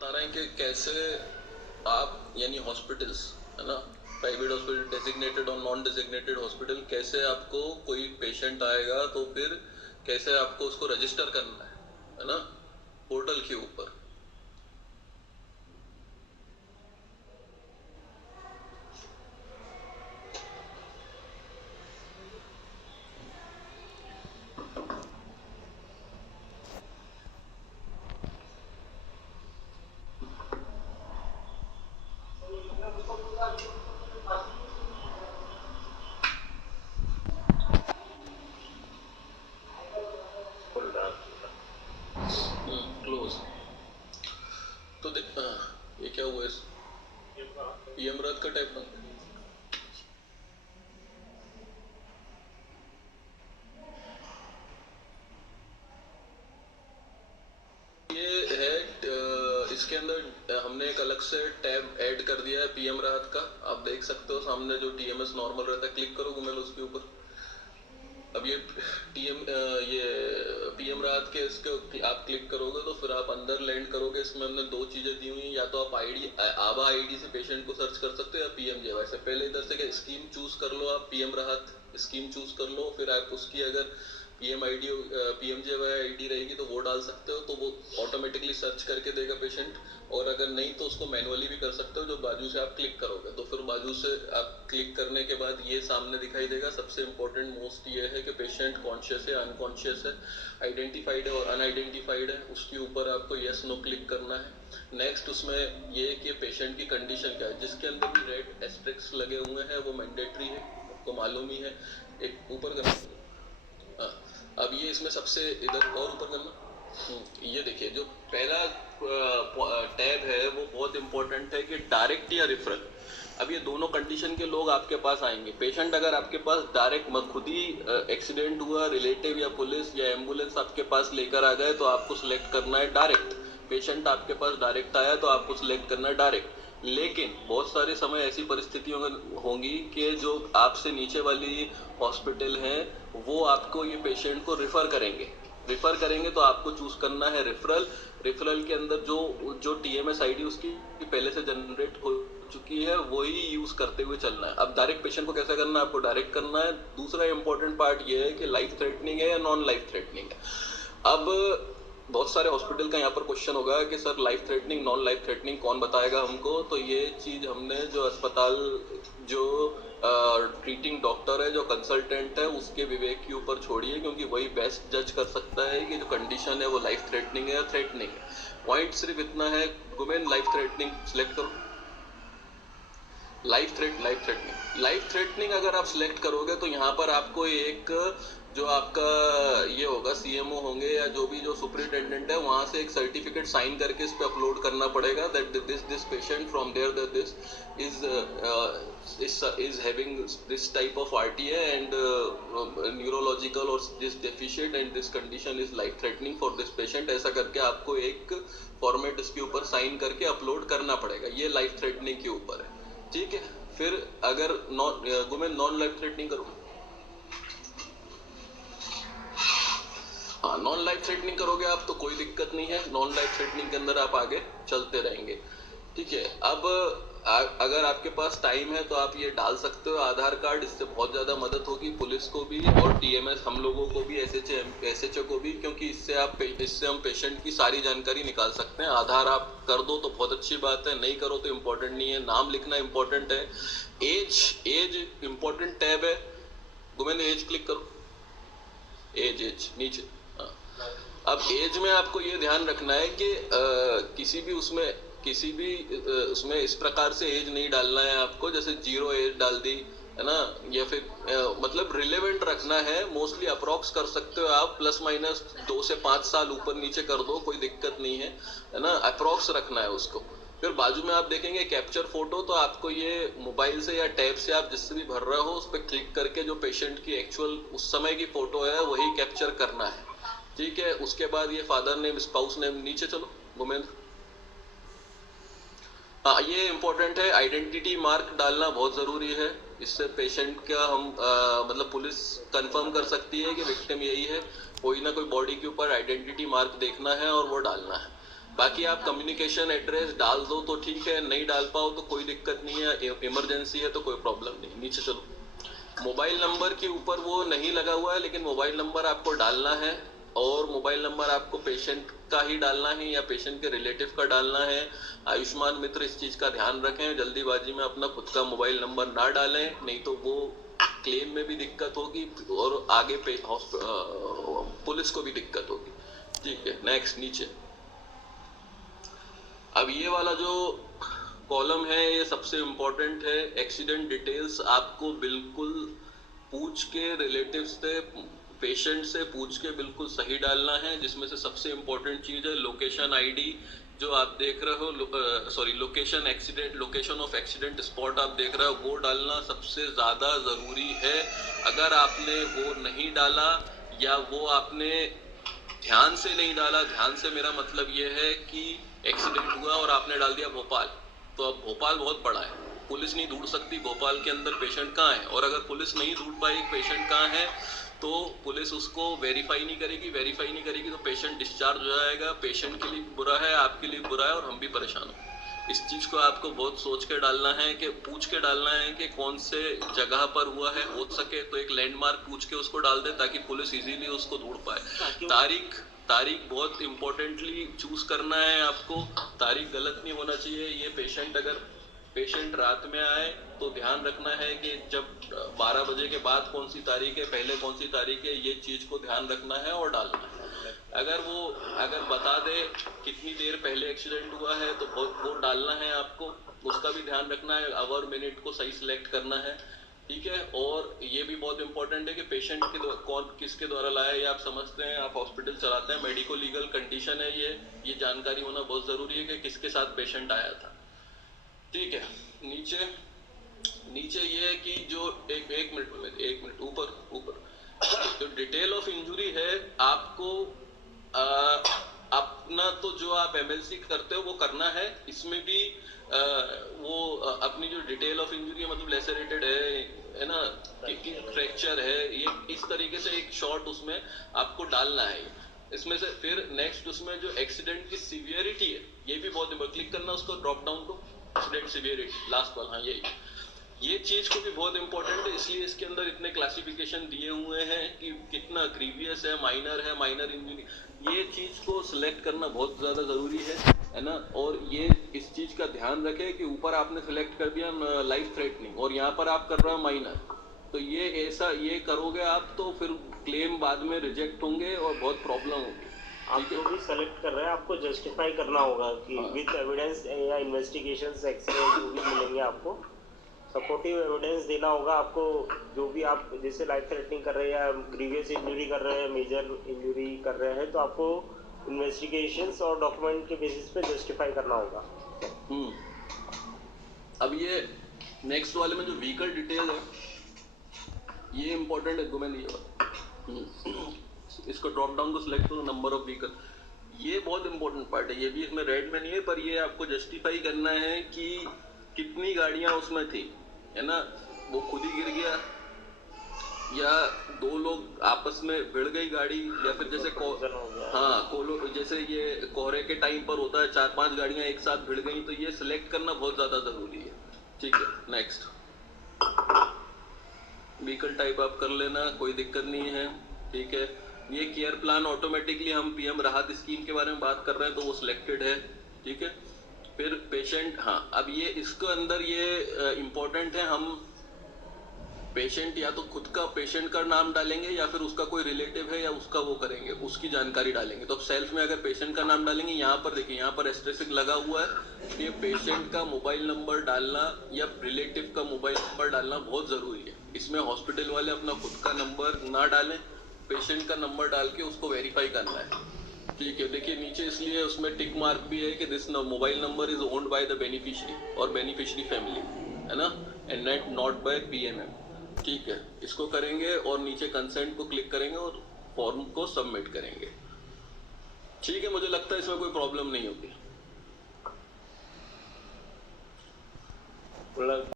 बता रहे हैं कि कैसे आप यानी हॉस्पिटल्स है ना, प्राइवेट हॉस्पिटल, डेजिग्नेटेड और नॉन डेजिग्नेटेड हॉस्पिटल, कैसे आपको कोई पेशेंट आएगा तो फिर कैसे आपको उसको रजिस्टर करना है ना, पोर्टल के ऊपर। क्लोज। तो देख ये क्या हुआ, इस पीएम रात का टाइप बन गया। ये है इसके अंदर हमने एक अलग से टैब ऐड कर दिया है पीएम राहत का। आप देख सकते हो सामने जो टीएमएस नॉर्मल रहता है, क्लिक करो घुमेल उसके ऊपर। अब ये ये पीएम राहत के इसके आप क्लिक करोगे तो फिर आप अंदर लैंड करोगे। इसमें हमने दो चीजें दी हुई हैं, या तो आप आभा आईडी से पेशेंट को सर्च कर सकते हो या पीएमजेवाई से। पहले इधर से क्या स्कीम चूज कर लो, आप पीएम राहत स्कीम चूज कर लो, फिर आप उसकी अगर पीएमजेवाई आईडी रहेगी तो वो डाल सकते हो, तो वो ऑटोमेटिकली सर्च करके देगा पेशेंट। और अगर नहीं तो उसको मैनुअली भी कर सकते हो, जो बाजू से आप क्लिक करोगे तो फिर बाजू से आप क्लिक करने के बाद ये सामने दिखाई देगा। सबसे इम्पोर्टेंट मोस्ट ये है कि पेशेंट कॉन्शियस है, अनकॉन्शियस है, आइडेंटिफाइड है और अनआइडेंटिफाइड है, उसके ऊपर आपको यस नो क्लिक करना है। नेक्स्ट उसमें ये कि पेशेंट की कंडीशन क्या है, जिसके अंदर भी रेड एस्ट्रिक्स लगे हुए हैं वो मैंडेटरी है, आपको मालूम ही है। एक ऊपर करना, हाँ। अब ये इसमें सबसे इधर और ऊपर करना, ये देखिए जो पहला टैब है वो बहुत इंपॉर्टेंट है कि डायरेक्ट या रिफरल। अब ये दोनों कंडीशन के लोग आपके पास आएंगे। पेशेंट अगर आपके पास डायरेक्ट खुद ही एक्सीडेंट हुआ, रिलेटिव या पुलिस या एम्बुलेंस आपके पास लेकर आ गए तो आपको सिलेक्ट करना है डायरेक्ट। पेशेंट आपके पास डायरेक्ट आया तो आपको सिलेक्ट करना है डायरेक्ट। लेकिन बहुत सारे समय ऐसी परिस्थितियों होंगी कि जो आपसे नीचे वाली हॉस्पिटल है वो आपको ये पेशेंट को रिफर करेंगे तो आपको चूज करना है रेफरल। रेफरल के अंदर जो टीएमएस आईडी उसकी पहले से जनरेट हो चुकी है वही यूज करते हुए चलना है। अब डायरेक्ट पेशेंट को कैसे करना है, आपको डायरेक्ट करना है। दूसरा इंपॉर्टेंट पार्ट ये है कि लाइफ थ्रेटनिंग है या नॉन लाइफ थ्रेटनिंग है। अब बहुत सारे हॉस्पिटल का यहाँ पर क्वेश्चन होगा कि sir life threatening non life threatening कौन बताएगा हमको। तो ये चीज हमने जो अस्पताल जो ट्रीटिंग डॉक्टर है, जो कंसल्टेंट है, उसके विवेक के ऊपर छोड़िए, क्योंकि वही बेस्ट जज कर सकता है कि जो कंडीशन है वो लाइफ थ्रेटनिंग है या थ्रेटनिंग है। पॉइंट सिर्फ इतना है, गुमेन लाइफ थ्रेटनिंग सिलेक्ट करो। लाइफ थ्रेटनिंग अगर आप सिलेक्ट करोगे तो यहाँ पर आपको एक जो आपका ये होगा सीएमओ होंगे या जो भी जो सुपरिटेंडेंट है वहां से एक सर्टिफिकेट साइन करके इस पे अपलोड करना पड़ेगा that this patient from there that this is having this type of RTA and neurological or this deficient and this condition is life threatening for this patient। ऐसा करके आपको एक फॉर्मेट इसके ऊपर साइन करके अपलोड करना पड़ेगा। ये लाइफ थ्रेटनिंग के ऊपर है, ठीक है। फिर अगर नॉन लाइफ थ्रेटनिंग करो, हाँ नॉन लाइफ थ्रेटनिंग करोगे आप तो कोई दिक्कत नहीं है, नॉन लाइफ थ्रेटनिंग के अंदर आप आगे चलते रहेंगे, ठीक है। अब अगर आपके पास टाइम है तो आप ये डाल सकते हो आधार कार्ड, इससे बहुत ज्यादा मदद होगी पुलिस को भी और टीएमएस हम लोगों को भी, एसएचओ को भी, क्योंकि इससे हम पेशेंट की सारी जानकारी निकाल सकते हैं। आधार आप कर दो तो बहुत अच्छी बात है, नहीं करो तो इम्पोर्टेंट नहीं है। नाम लिखना इम्पोर्टेंट है। एज इम्पोर्टेंट टैब है, गुमेन एज क्लिक करो, एज नीचे। अब एज में आपको ये ध्यान रखना है कि किसी भी उसमें इस प्रकार से एज नहीं डालना है आपको, जैसे 0 एज डाल दी है ना, या फिर मतलब रिलेवेंट रखना है। मोस्टली अप्रॉक्स कर सकते हो आप, प्लस माइनस 2 से 5 साल ऊपर नीचे कर दो, कोई दिक्कत नहीं है ना। अप्रॉक्स रखना है उसको। फिर बाजू में आप देखेंगे कैप्चर फोटो, तो आपको ये मोबाइल से या टैब से आप जिससे भी भर रहे हो उस पर क्लिक करके जो पेशेंट की एक्चुअल उस समय की फोटो है वही कैप्चर करना है, ठीक है। उसके बाद ये फादर नेम, स्पाउस नेम, नीचे चलो गोमेंद्र। हाँ ये इम्पोर्टेंट है, आइडेंटिटी मार्क डालना बहुत जरूरी है। इससे पेशेंट का हम मतलब पुलिस कंफर्म कर सकती है कि विक्टिम यही है। कोई ना कोई बॉडी के ऊपर आइडेंटिटी मार्क देखना है और वो डालना है। बाकी आप कम्युनिकेशन एड्रेस डाल दो तो ठीक है, नहीं डाल पाओ तो कोई दिक्कत नहीं है, इमरजेंसी है तो कोई प्रॉब्लम नहीं। नीचे चलो, मोबाइल नंबर के ऊपर वो नहीं लगा हुआ है, लेकिन मोबाइल नंबर आपको डालना है, और मोबाइल नंबर आपको पेशेंट का ही डालना है या पेशेंट के रिलेटिव का डालना है। आयुष्मान मित्र इस चीज का ध्यान रखें, जल्दीबाजी में अपना खुद का मोबाइल नंबर ना डालें, नहीं तो वो क्लेम में भी दिक्कत होगी और आगे पुलिस को भी दिक्कत होगी। ठीक है, नेक्स्ट नीचे। अब ये वाला जो कॉलम है ये सबसे इम्पोर्टेंट है। एक्सीडेंट डिटेल्स आपको बिल्कुल पूछ के, रिलेटिव से, पेशेंट से पूछ के बिल्कुल सही डालना है, जिसमें से सबसे इम्पोर्टेंट चीज है लोकेशन आईडी जो आप देख रहे हो, sorry location accident, location of accident spot आप देख रहे हो, वो डालना सबसे ज्यादा जरूरी है। अगर आपने वो नहीं डाला या वो आपने ध्यान से नहीं डाला, ध्यान से मेरा मतलब ये है कि एक्सीडेंट हुआ और आपने डाल दिया भोपाल, तो अब भोपाल बहुत बड़ा है, पुलिस नहीं ढूंढ सकती भोपाल के अंदर पेशेंट कहाँ है, और अगर पुलिस नहीं ढूंढ पाई पेशेंट कहाँ है तो पुलिस उसको वेरीफाई नहीं करेगी तो पेशेंट डिस्चार्ज हो जाएगा। पेशेंट के लिए बुरा है, आपके लिए बुरा है, और हम भी परेशान हो। इस चीज को आपको बहुत सोच के डालना है, कि पूछ के डालना है कि कौन से जगह पर हुआ है, हो सके तो एक लैंडमार्क पूछ के उसको डाल दे ताकि पुलिस इजीली उसको ढूंढ पाए। तारीख बहुत इंपॉर्टेंटली चूज करना है आपको, तारीख गलत नहीं होना चाहिए। ये पेशेंट, अगर पेशेंट रात में आए तो ध्यान रखना है कि जब 12 बजे के बाद कौन सी तारीख है, पहले कौन सी तारीख है, ये चीज को ध्यान रखना है और डालना है। अगर बता दे कितनी देर पहले एक्सीडेंट हुआ है तो वो डालना है आपको, उसका भी ध्यान रखना है, आवर मिनट को सही सिलेक्ट करना है। ठीक है, और ये भी बहुत इंपॉर्टेंट है कि पेशेंट के कौन किसके द्वारा लाया, ये आप समझते हैं, आप हॉस्पिटल चलाते हैं, मेडिको लीगल कंडीशन है ये जानकारी होना बहुत जरूरी है कि किसके साथ पेशेंट आया था। ठीक है, नीचे ये है कि जो एक मिनट ऊपर जो डिटेल ऑफ इंजुरी है आपको अपना, तो जो आप एमएलसी करते हो वो करना है। इसमें भी वो अपनी जो डिटेल ऑफ इंजुरी है, मतलब लेसरेटेड है ना, कि फ्रैक्चर है, ये इस तरीके से एक शॉर्ट उसमें आपको डालना है। इसमें से फिर नेक्स्ट उसमें जो एक्सीडेंट की सीवियरिटी है, ये भी बहुत इंपॉर्टेंट, क्लिक करना उसको ड्रॉप डाउन को, एक्सीडेंट सीवियरिटी लास्ट वाला, हाँ ये चीज को भी बहुत इंपॉर्टेंट है, इसलिए इसके अंदर इतने क्लासिफिकेशन दिए हुए हैं कि कितना ग्रीवियस है, माइनर इंजरी, ये चीज को सिलेक्ट करना बहुत ज्यादा जरूरी है ना। और ये इस चीज का ध्यान रखें कि ऊपर आपने सिलेक्ट कर दिया लाइफ थ्रेटनिंग और यहाँ पर आप कर रहे हो माइनर, तो ये करोगे आप तो फिर क्लेम बाद में रिजेक्ट होंगे और बहुत प्रॉब्लम होगी। आप जो भी सेलेक्ट कर रहे हैं आपको जस्टिफाई करना होगा कि विद एविडेंस या इन्वेस्टिगेशंस एक्सरे जो भी मिलेंगे आपको सपोर्टिव एविडेंस देना होगा आपको। जो भी आप जैसे लाइफ थ्रेटनिंग कर रहे हैं या ग्रीवियस इंजरी कर रहे हैं, मेजर इंजरी कर रहे हैं, तो आपको इन्वेस्टिगेशंस और डॉक्यूमेंट के बेसिस पे जस्टिफाई करना होगा। अब ये नेक्स्ट वाले में जो व्हीकल डिटेल है ये इंपॉर्टेंट है, मैंने ये इसको ड्रॉप डाउन को सिलेक्ट करो, नंबर ऑफ व्हीकल, ये बहुत इंपॉर्टेंट पार्ट है। ये भी इसमें रेड में नहीं है, पर ये आपको जस्टिफाई करना है कि कितनी गाड़ियां उसमें थी, है ना, वो खुद ही गिर गया या दो लोग आपस में भिड़ गई गाड़ी, या फिर जैसे जैसे ये कोहरे के टाइम पर होता है 4-5 गाड़ियां एक साथ भिड़ गई, तो ये सिलेक्ट करना बहुत ज्यादा जरूरी है। ठीक है, नेक्स्ट व्हीकल टाइप आप कर लेना, कोई दिक्कत नहीं है। ठीक है, ये केयर प्लान ऑटोमेटिकली, हम पीएम राहत स्कीम के बारे में बात कर रहे हैं तो वो सिलेक्टेड है। ठीक है, फिर पेशेंट, हाँ अब ये इसके अंदर ये इंपॉर्टेंट है, हम पेशेंट या तो खुद का पेशेंट का नाम डालेंगे या फिर उसका कोई रिलेटिव है या उसका वो करेंगे, उसकी जानकारी डालेंगे। तो सेल्फ में अगर पेशेंट का नाम डालेंगे, यहाँ पर देखिए यहाँ पर एस्टेरिस्क लगा हुआ है, ये पेशेंट का मोबाइल नंबर डालना या रिलेटिव का मोबाइल नंबर डालना बहुत जरूरी है। इसमें हॉस्पिटल वाले अपना खुद का नंबर ना डालें, पेशेंट का नंबर डाल के उसको वेरीफाई करना है। ठीक है, देखिए नीचे इसलिए उसमें टिक मार्क भी है कि this mobile number is owned by the beneficiary और बेनिफिशियरी फैमिली, है ना, एंड नॉट बाय पीएमएम। ठीक है, इसको करेंगे और नीचे कंसेंट को क्लिक करेंगे और फॉर्म को सबमिट करेंगे। ठीक है, मुझे लगता है इसमें कोई प्रॉब्लम नहीं होगी।